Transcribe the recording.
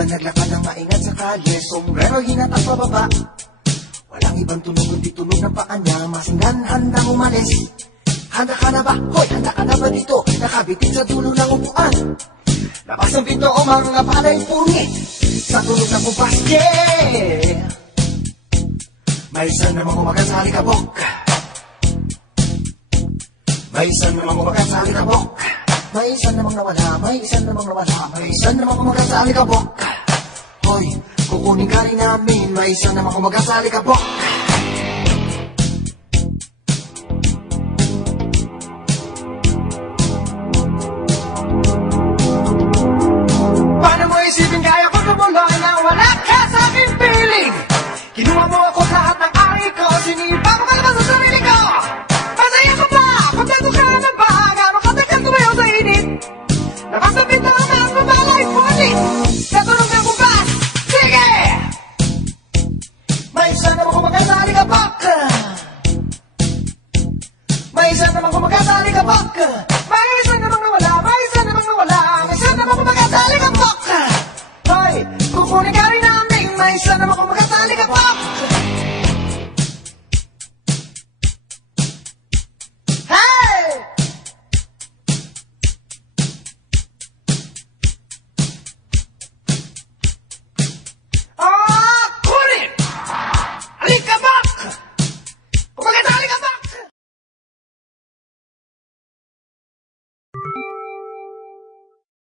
Naglakad ng maingat sa kalye, sombrero hinatak pababa. Walang ibang tunog kundi tunog ng paa niya. Masinggan, handang umalis. Handa ka na ba? Hoy, handa ka na ba dito? Nakabitin sa dulo ng upuan. Labas ng pinto o mga palay pungit sa tunog ng kumpas, yeah! May isang namang umagat sa alikabok. May isang namang umagat sa alikabok. May isang namang nawala, may isang namang nawala, may isang namang umagat sa alikabok. Hoy, kukunin ka rin namin, may isang namang umagat sa alikabok. Paano mo isipin kaya ko tumuloy na wala ka sa aking piling? Kinuha mo ako lahat ng ari ko, sinipa mo kalabas sa sarili ko. Masaya ka ba? Kontento ka na ba? Gano'ng katagal tumayo sa init? Labas ng pinto ang mga babalay pulit katunog ng bukas, sige! May isa namang kumagat sa alikabok. May isa namang kumagat sa alikabok. May isa namang nawala, may isa namang nawala, may isa namang kumagat sa alikabok. Hoy, kukunin ka rin namin, may isa namang